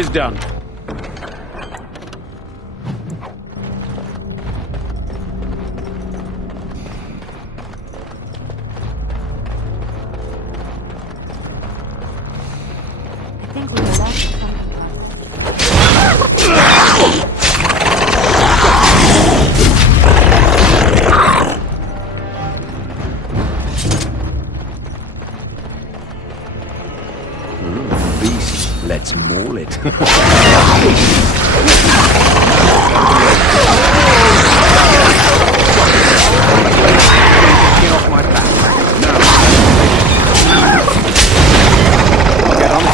It is done. I think we were left. Beast, let's maul it. Get off my back. Now. Get on it.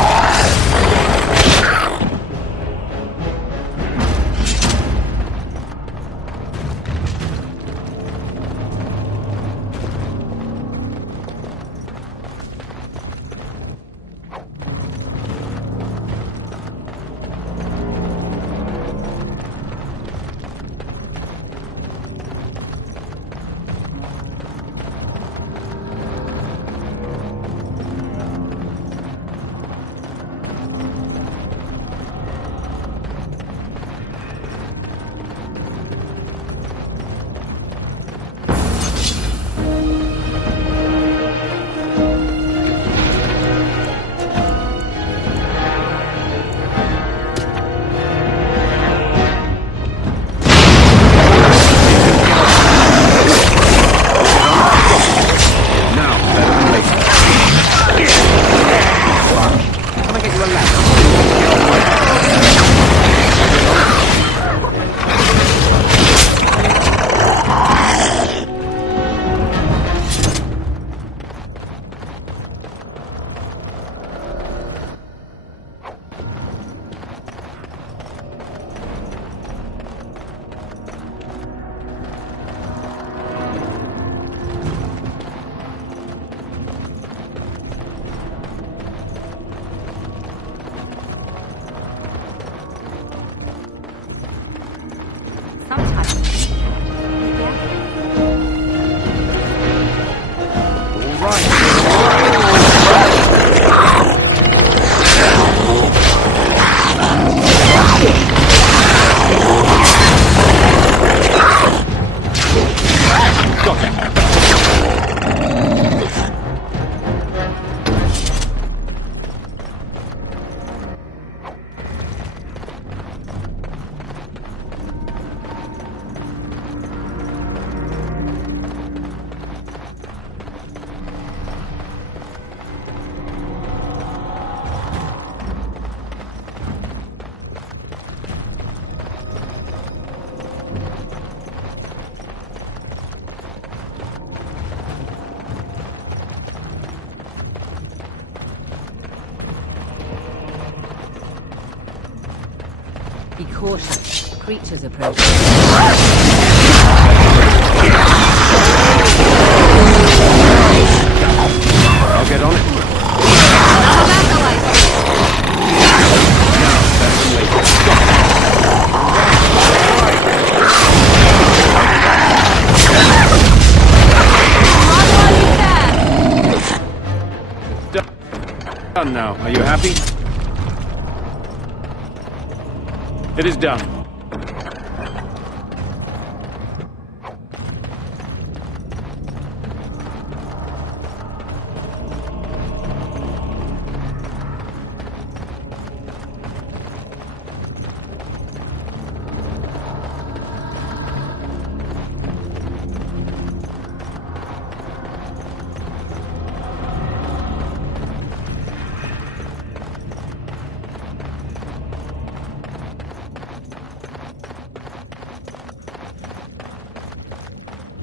Be cautious. Creatures approach. I'll get on it. Done now. Are you happy? It is done.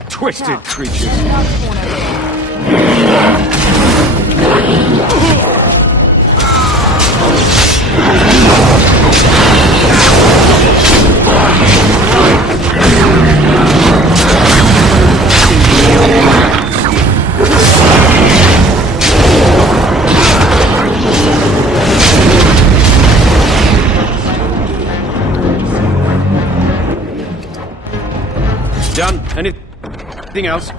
Twisted creatures. Done. Anything else?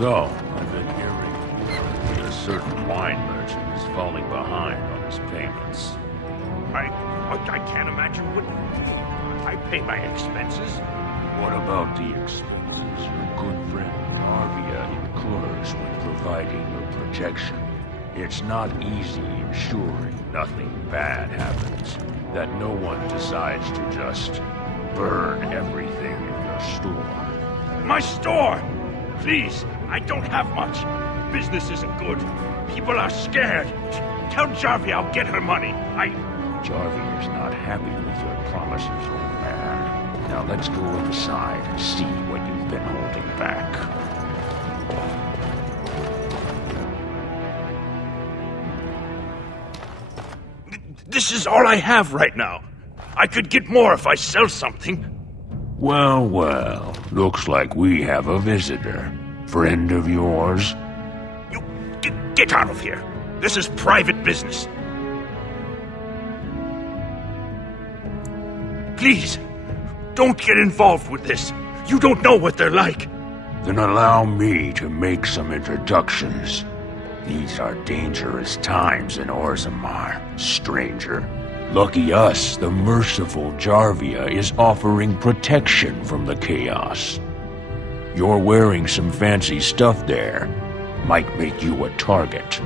So, I've been hearing that a certain wine merchant is falling behind on his payments. I can't imagine what... I pay my expenses. What about the expenses your good friend Arvia incurs when providing your protection? It's not easy ensuring nothing bad happens, that no one decides to just burn everything in your store. My store! Please, I don't have much. Business isn't good. People are scared. Tell Jarvie I'll get her money. Jarvie is not happy with your promises, old man. Now let's go inside and see what you've been holding back. This is all I have right now. I could get more if I sell something. Well, well, looks like we have a visitor. Friend of yours? You get out of here. This is private business. Please, don't get involved with this. You don't know what they're like. Then allow me to make some introductions. These are dangerous times in Orzamar, stranger. Lucky us, the merciful Jarvia is offering protection from the chaos. You're wearing some fancy stuff there. Might make you a target.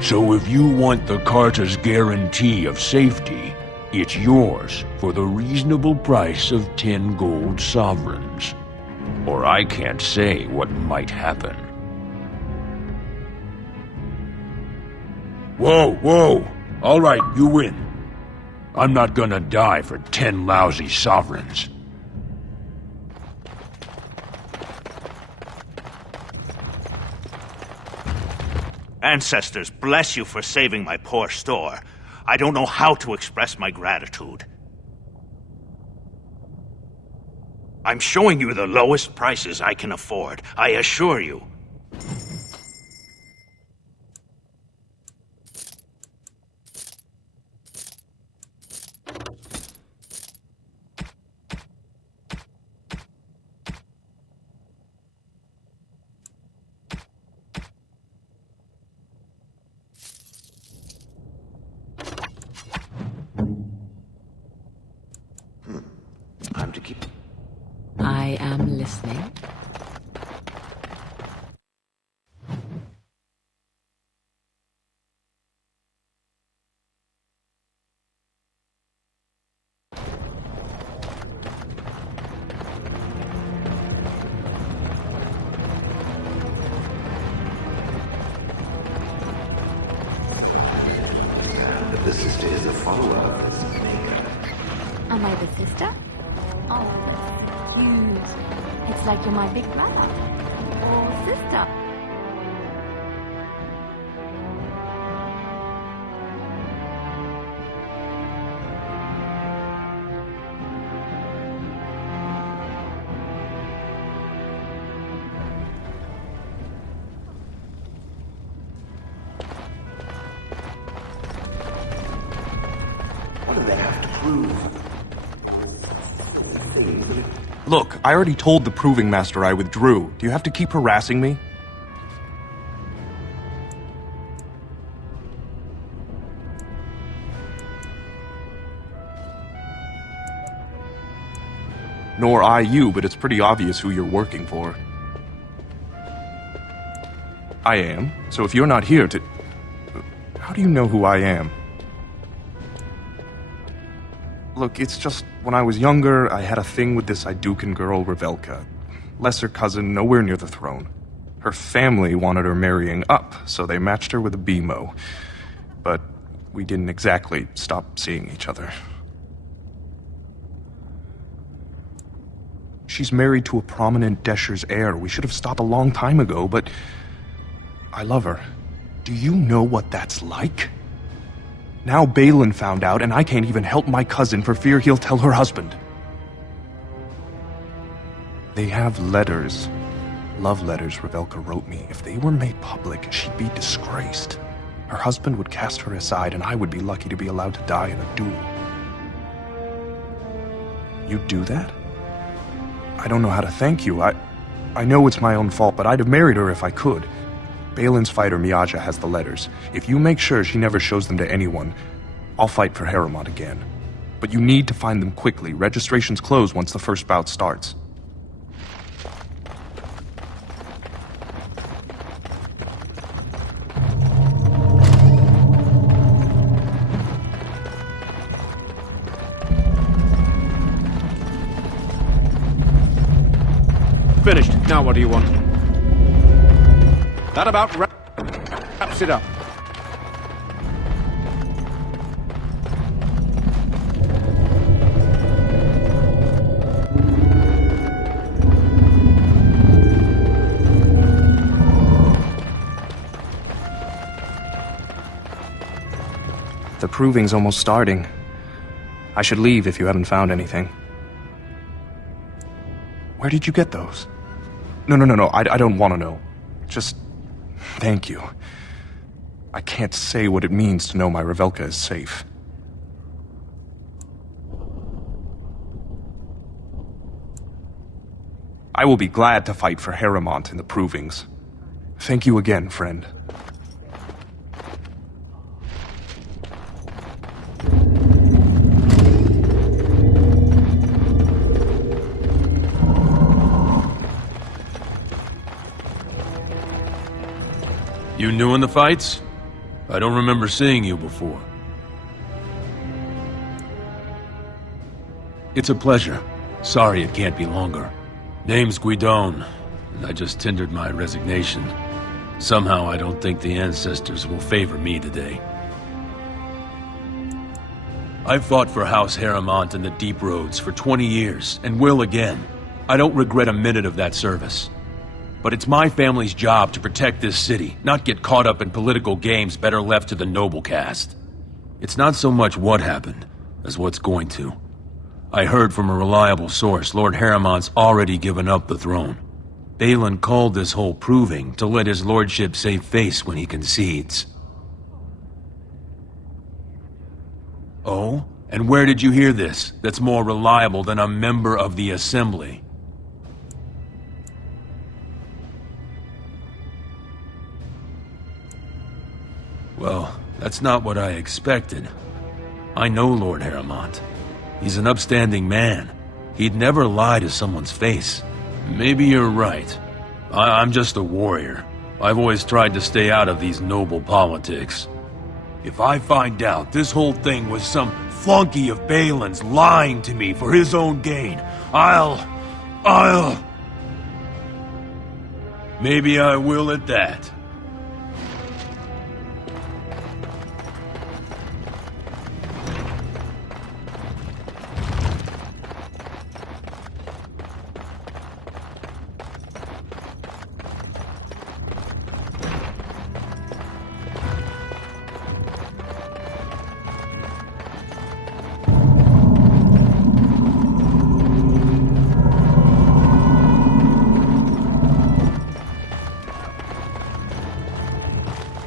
So if you want the Carta's guarantee of safety, it's yours for the reasonable price of 10 gold sovereigns. Or I can't say what might happen. Whoa, whoa! All right, you win. I'm not gonna die for 10 lousy sovereigns. Ancestors, bless you for saving my poor store. I don't know how to express my gratitude. I'm showing you the lowest prices I can afford, I assure you. I'm to keep... I am listening. The sister is a follower of this maker. Am I the sister? Oh, cute. It's like you're my big brother. Or sister. What do they have to prove? Look, I already told the Proving Master I withdrew. Do you have to keep harassing me? Nor I you, but it's pretty obvious who you're working for. I am. So if you're not here to... How do you know who I am? Look, it's just, when I was younger, I had a thing with this Idukan girl, Revelka. Lesser cousin, nowhere near the throne. Her family wanted her marrying up, so they matched her with a BMO. But we didn't exactly stop seeing each other. She's married to a prominent Desher's heir. We should have stopped a long time ago, but... I love her. Do you know what that's like? Now Balin found out, and I can't even help my cousin for fear he'll tell her husband. They have letters. Love letters Revelka wrote me. If they were made public, she'd be disgraced. Her husband would cast her aside, and I would be lucky to be allowed to die in a duel. You'd do that? I don't know how to thank you. I know it's my own fault, but I'd have married her if I could. Balin's fighter Miaja has the letters. If you make sure she never shows them to anyone, I'll fight for Harriman again. But you need to find them quickly. Registrations close once the first bout starts. Finished. Now what do you want? That about wraps it up. The proving's almost starting. I should leave if you haven't found anything. Where did you get those? No, I don't want to know. Just thank you. I can't say what it means to know my Revelka is safe. I will be glad to fight for Harriman in the provings. Thank you again, friend. You new in the fights? I don't remember seeing you before. It's a pleasure. Sorry it can't be longer. Name's Guidon, and I just tendered my resignation. Somehow I don't think the ancestors will favor me today. I've fought for House Harriman in the Deep Roads for 20 years, and will again. I don't regret a minute of that service. But it's my family's job to protect this city, not get caught up in political games better left to the noble caste. It's not so much what happened, as what's going to. I heard from a reliable source Lord Harriman's already given up the throne. Balin called this whole proving to let his lordship save face when he concedes. Oh? And where did you hear this that's more reliable than a member of the Assembly? Well, that's not what I expected. I know Lord Harriman. He's an upstanding man. He'd never lie to someone's face. Maybe you're right. I'm just a warrior. I've always tried to stay out of these noble politics. If I find out this whole thing was some flunky of Balin's lying to me for his own gain, Maybe I will at that.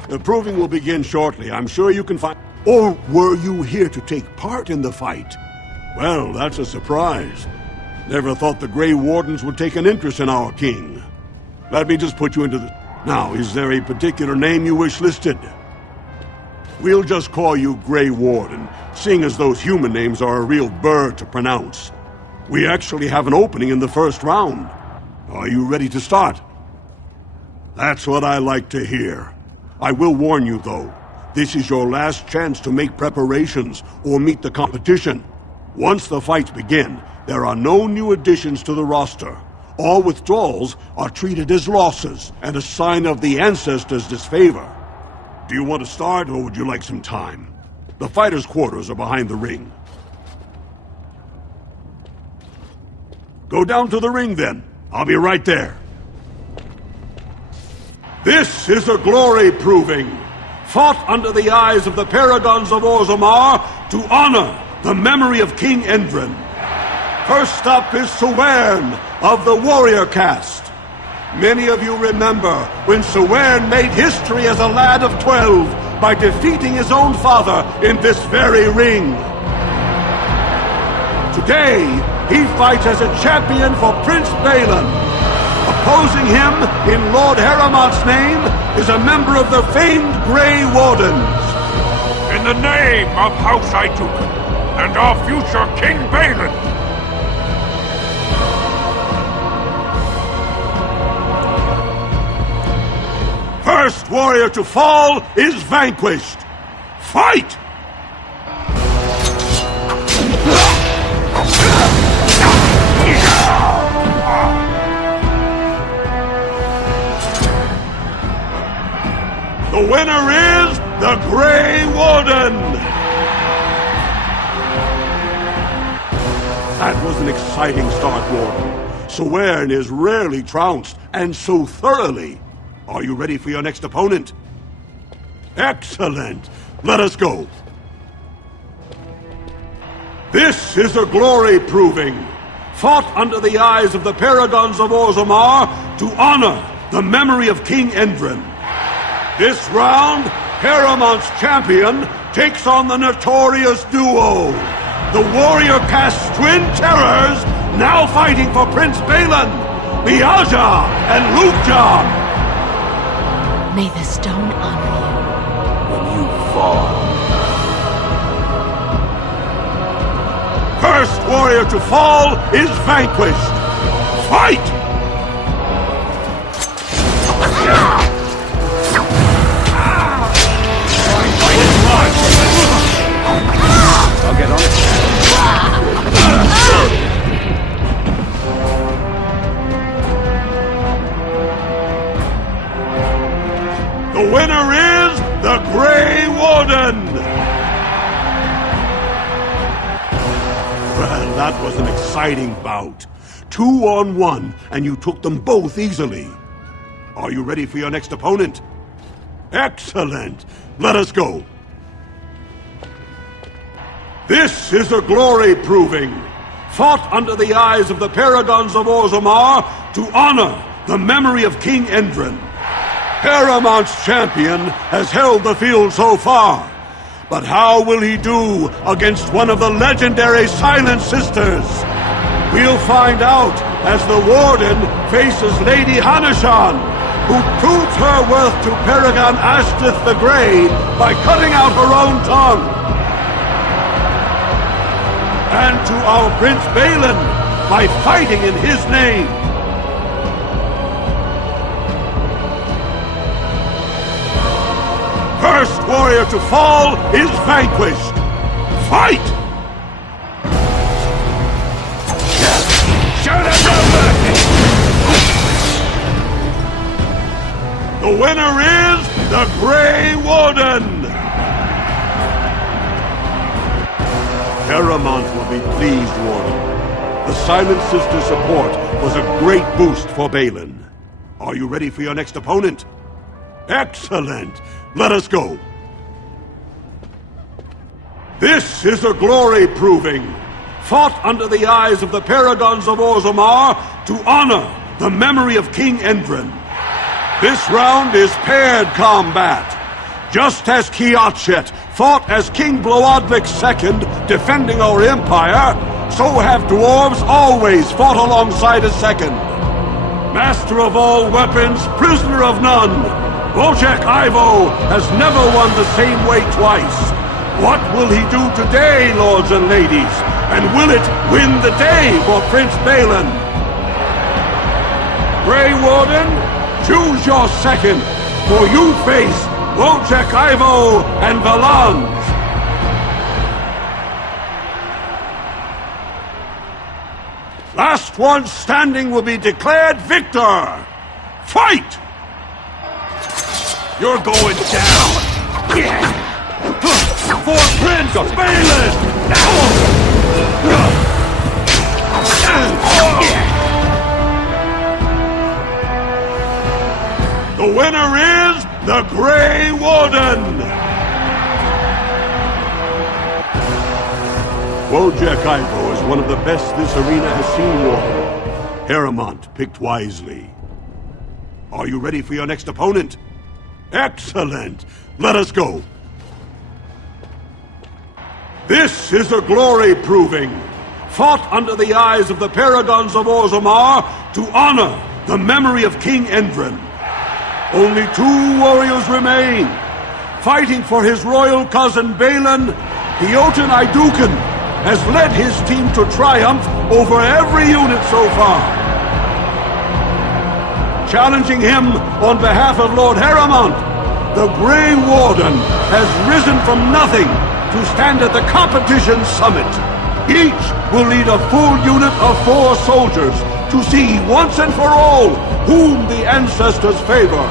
The proving will begin shortly. I'm sure you can find... Or were you here to take part in the fight? Well, that's a surprise. Never thought the Grey Wardens would take an interest in our king. Let me just put you into the... Now, is there a particular name you wish listed? We'll just call you Grey Warden, seeing as those human names are a real burr to pronounce. We actually have an opening in the first round. Are you ready to start? That's what I like to hear. I will warn you, though. This is your last chance to make preparations or meet the competition. Once the fights begin, there are no new additions to the roster. All withdrawals are treated as losses and a sign of the ancestors' disfavor. Do you want to start, or would you like some time? The fighters' quarters are behind the ring. Go down to the ring, then. I'll be right there. This is a glory proving, fought under the eyes of the paragons of Orzamar to honor the memory of King Endrin. First up is Sewern of the warrior caste. Many of you remember when Sewern made history as a lad of 12 by defeating his own father in this very ring. Today, he fights as a champion for Prince Balin. Opposing him, in Lord Heramont's name, is a member of the famed Grey Wardens. In the name of House Iduk and our future King Balin. First warrior to fall is vanquished. Fight! The winner is the Grey Warden! That was an exciting start, Warden. Soern is rarely trounced, and so thoroughly. Are you ready for your next opponent? Excellent! Let us go. This is a glory proving, fought under the eyes of the Paragons of Orzamar to honor the memory of King Endrin. This round, Heramont's champion takes on the notorious duo, the warrior caste twin terrors, now fighting for Prince Balin, Miaja and Lukja. May the stone honor you. When you fall. First warrior to fall is vanquished. Fight! I'll get on it. The winner is the Grey Warden! Well, that was an exciting bout. 2-on-1, and you took them both easily. Are you ready for your next opponent? Excellent! Let us go. This is a glory proving, fought under the eyes of the Paragons of Orzamar to honor the memory of King Endrin. Heramont's champion has held the field so far, but how will he do against one of the legendary Silent Sisters? We'll find out as the Warden faces Lady Hanashan, who proves her worth to Paragon Ashtith the Grey by cutting out her own tongue. And to our Prince Balin by fighting in his name. First warrior to fall is vanquished. Fight! Show them no mercy! The winner is the Grey Warden! Heramont will be pleased, Warden. The Silent Sister support was a great boost for Balin. Are you ready for your next opponent? Excellent! Let us go. This is a glory proving, fought under the eyes of the Paragons of Orzamar to honor the memory of King Endrin. This round is paired combat. Just as Kiatchet fought as King Bloodwick II defending our empire, so have dwarves always fought alongside a second. Master of all weapons, prisoner of none, Wojciech Ivo has never won the same way twice. What will he do today, lords and ladies? And will it win the day for Prince Balin? Grey Warden, choose your second, for you face Wojciech Ivo and Valange. Last one standing will be declared victor. Fight! You're going down! For Prince Balin! The winner is the Grey Warden! Wojciech Ivo is one of the best this arena has seen, Warden. Heramont picked wisely. Are you ready for your next opponent? Excellent! Let us go. This is a glory proving, fought under the eyes of the Paragons of Orzamar to honor the memory of King Endrin. Only 2 warriors remain. Fighting for his royal cousin Balin, Jotun Iduken has led his team to triumph over every unit so far. Challenging him on behalf of Lord Heremont, the Grey Warden has risen from nothing to stand at the competition summit. Each will lead a full unit of 4 soldiers to see once and for all whom the ancestors favor.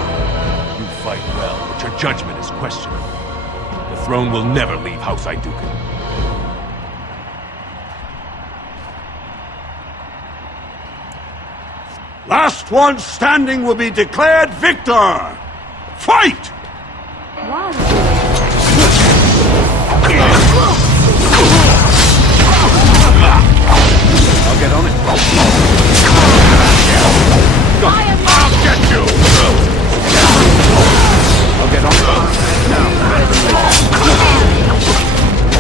You fight well, but your judgment is questionable. The throne will never leave House Iduken. Last one standing will be declared victor! Fight! Wow. I'll get on it. I'll get you! I'll get on it. Now, better than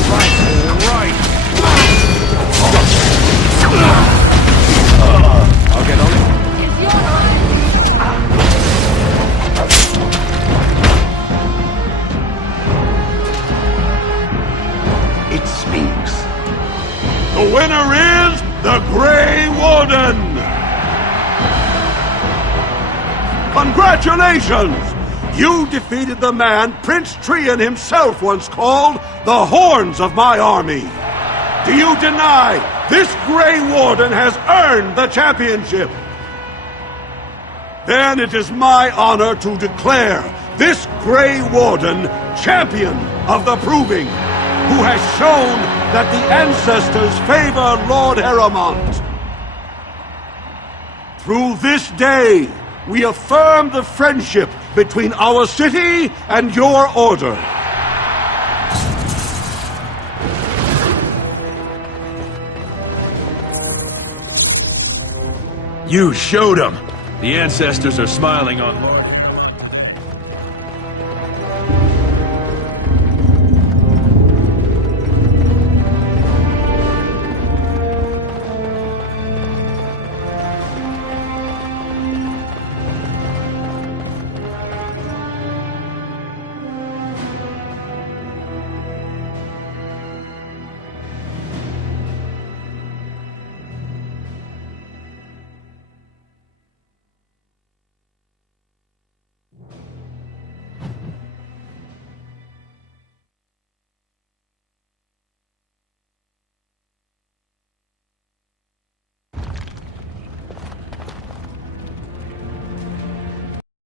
Right. I'll get on it. It's your It speaks. The winner is the Grey Warden! Congratulations! You defeated the man Prince Trian himself once called the Horns of my army. Do you deny this Grey Warden has earned the championship? Then it is my honor to declare this Grey Warden champion of the Proving, who has shown that the ancestors favor Lord Heremont. Through this day, we affirm the friendship between our city and your order. You showed them. The ancestors are smiling on Lord.